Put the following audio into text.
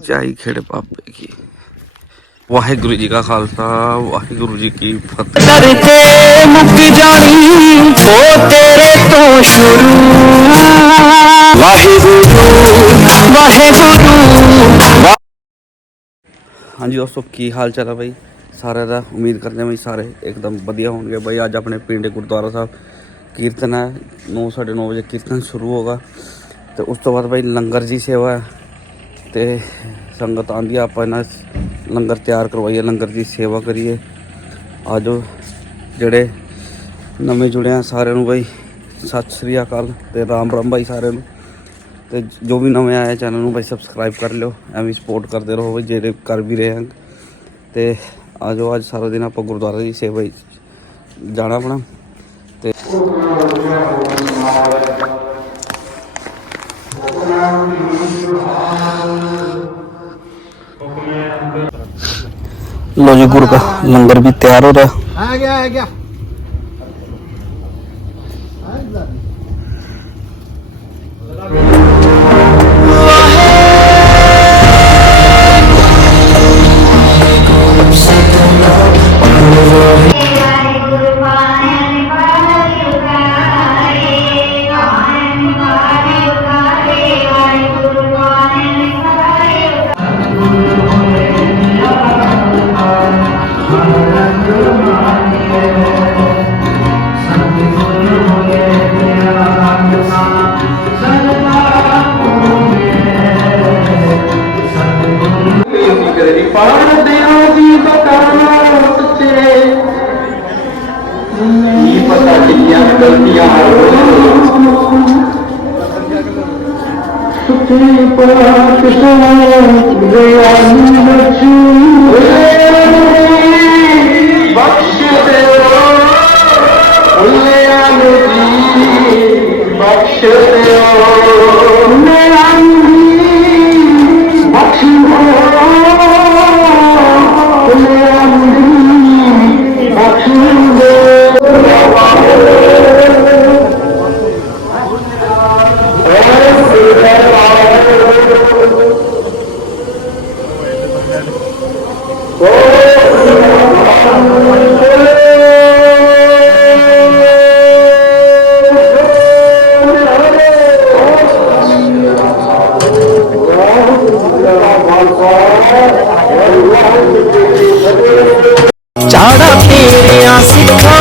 जाई खेड़े बाबे की। वाहिगुरु जी का खालसा वाहिगुरु जी की फतेह। करते मुक जानी हो तेरे तो शुरू वाहिगुरु वाहिगुरु। हाँ जी दोस्तों की हाल चाल है भाई सारे का। उम्मीद करते हैं भाई सारे एकदम बढ़िया होंगे भाई। अज अपने पिंड गुरुद्वारा साहब कीर्तन है 9 साढ़े 9 बजे कीर्तन शुरू होगा। तो उस तो बाद भाई लंगर जी सेवा है तो संगत आँदी आप लंगर तैयार करवाइए लंगर की सेवा करिए। आज जड़े नवे जुड़े हैं सारे भाई सत श्री अकाल ते राम राम भाई सारे। तो जो भी नवे आए चैनल में भाई सबसक्राइब कर लो एवं सपोर्ट करते रहो भाई जेडे कर भी रहे हैं। तो आ जाओ अज सारा दिन आप गुरुद्वारे की सेवा जाना अपना। तो लो जी गुरु का लंगर भी तैयार हो रहा है। आ गया चाड़ा तेरे सिखा